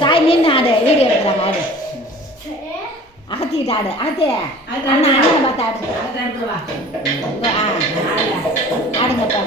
சாய் நின்று ஆடு வீடியோ எடுக்கிறாங்க ஆடு அகத்திக்கிட்டு ஆடு அகத்தே அண்ணா அண்ணனை பார்த்து ஆடு ஆடுங்கப்பா